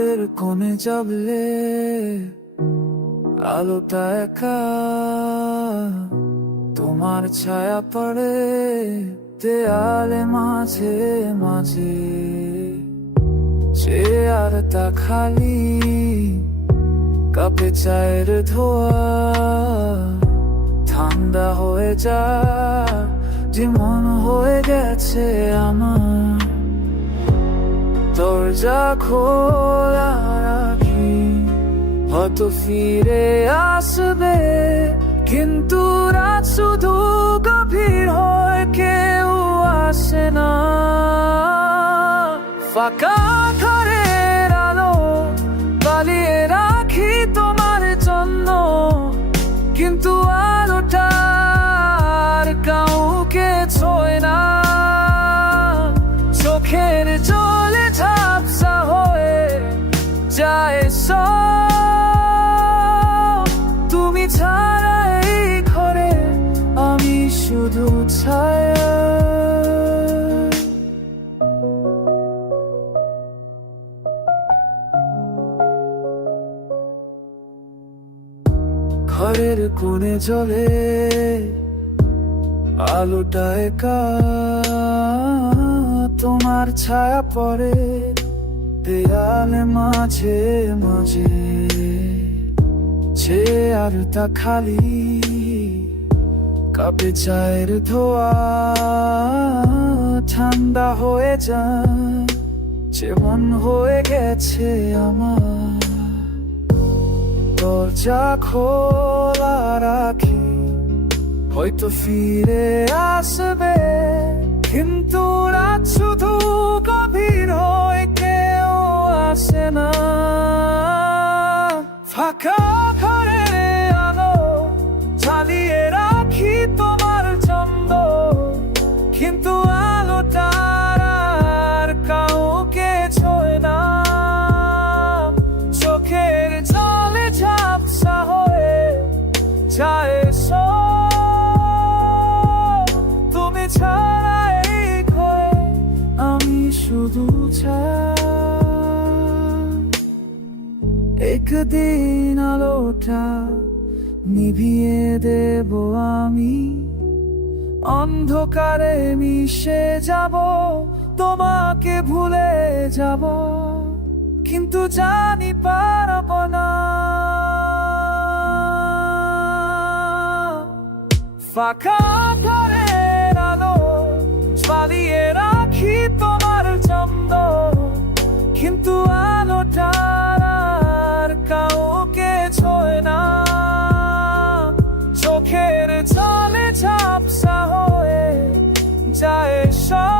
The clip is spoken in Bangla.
ঘরের কোণে যাবলে আলোটা একা, তোমার ছায়া পড়ে দেয়ালে মাঝে মাঝে। চেয়ারটা খালি, কাপে চায়ের ধোয়া, ঠান্ডা হয়ে যা যেমন হয়ে গেছে আমার। দরজা খোলা রাখি, হয়তো ফিরে আসবে, কিন্তু রাত শুধু গভীর হয়, কেউ আসে না। ফাঁকা ঘরের আলো জ্বালিয়ে রাখি তোমার জন্য, কিন্তু আলোটা আর কাউকে ছোঁয় না। চোখের জলে ঝাপসা হয়ে যায় সব, তুমি ছাড়া এই ঘরে আমি শুধু ছায়া। ঘরের কোণে জ্বলে আলোটা একা, তোমার ছায়া পড়ে দেয়ালে মাঝে মাঝে। চেয়ারটা খালি, কাপে চায়ের ধোয়া, ঠান্ডা হয়ে যায় যেমন হয়ে গেছে আমার। দরজা খোলা রাখি, হয়তো ফিরে আসবে, কিন্তু রাত শুধু গভীর হয়, কেউ আসে না। ফাঁকা ঘরের আলো জ্বালিয়ে রাখি তোমার জন্য, কিন্তু আলোটা আর কাউকে ছোঁয় না। চোখের জলে ঝাপসা হয়ে যায় সব, তুমি ছাড়া এই ঘরে আমি শুধু ছায়া। একদিন আলোটা নিভিয়ে দেব আমি, অন্ধকারে মিশে যাব, তোমাকে ভুলে যাব, কিন্তু জানি পারব না। ফাঁকা ঘরের আলো জ্বালিয়ে রাখি তোমার জন্য, কিন্তু আলোটা আর কাউকে ছোঁয় না। চোখের জলে ঝাপসা হয়ে যায় সব,